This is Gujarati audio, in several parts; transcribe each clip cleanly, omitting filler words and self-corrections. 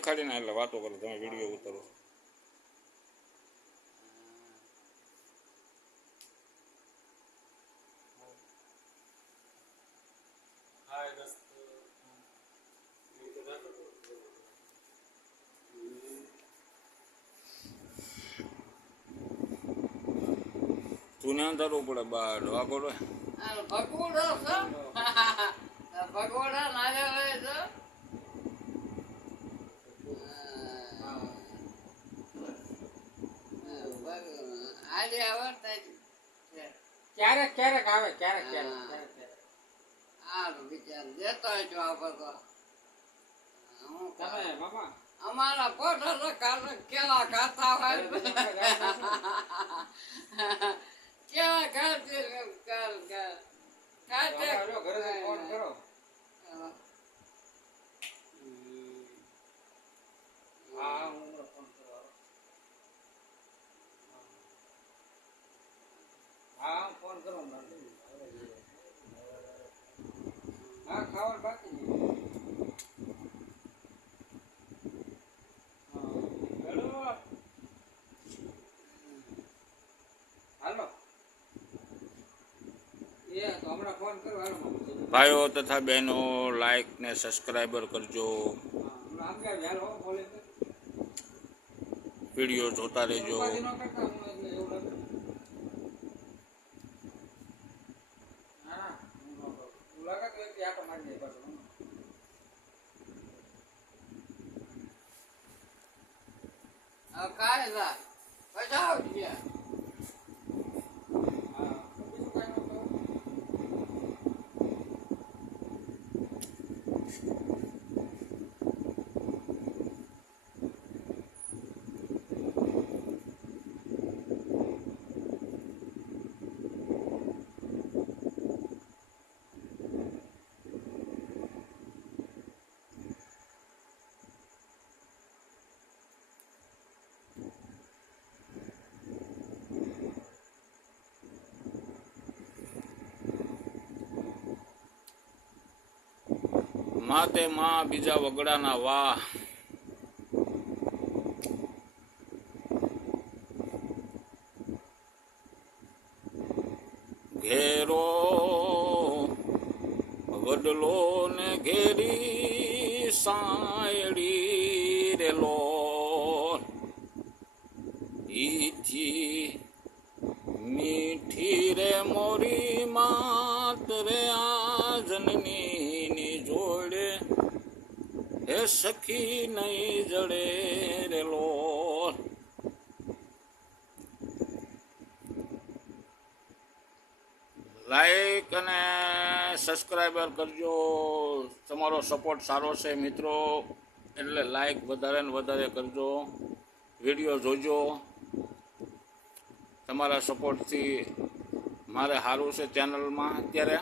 દેખાડીને એટલે વાતો કરો, તમે વિડીયો ઉતારો. તું ને અંધારવું પડે બાર વાગોડો ભગોડા નાયા હોય તો આજે આવડતા ક્યારેક ક્યારેક આવે, ક્યારેક ક્યારેક આ વિચાર દેતો હોય જો આપણે તો તમે મામા અમારા પોટર કેવા ખાતા હોય કેવા ખાતી ખાતે ઘરે ફોન કરો. હા હું ફોન કરો. હા ફોન કરો. હા ખાવાનું બાકી છે. હાલો એ તો હમણાં ફોન કરો. હાલો ભાઈઓ તથા બહેનો, લાઈક ને સબસ્ક્રાઈબર કરજો, વિડીયો જોતા રહેજો. કાંઈ ના પૈસા આવતી ગયા માતે માં બીજા વગડાના વાહ. ઘેરો વડલો ને ઘેરી સાયડી રેલો ઈથી મીઠી રે મોરી માત રે આ જનની જોડે હે સખી નહીં જડે રેલો. લાઈક અને સબસ્ક્રાઈબર કરજો. તમારો સપોર્ટ સારો છે મિત્રો, એટલે લાઈક વધારે ને વધારે કરજો, વિડીયો જોજો. તમારા સપોર્ટથી મારે સારું છે ચેનલમાં. અત્યારે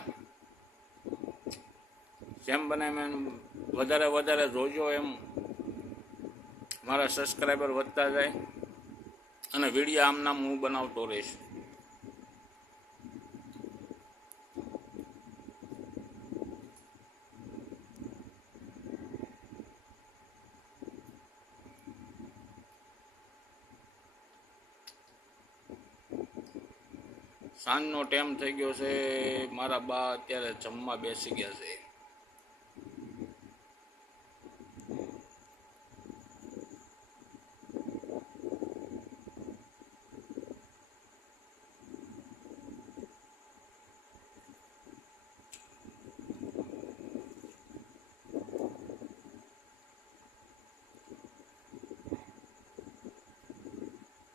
જેમ બને એમ વધારે વધારે જોજો, એમ મારા સબસ્ક્રાઈબર વધતા જાય અને વિડીયો આમ નામ હું બનાવતો રહીશ. સાંજનો ટાઈમ થઈ ગયો છે. મારા બા અત્યારે જમવા બેસી ગયા છે.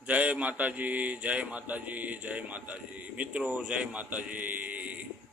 જય માતાજી, જય માતાજી, જય માતાજી મિત્રો, જય માતાજી.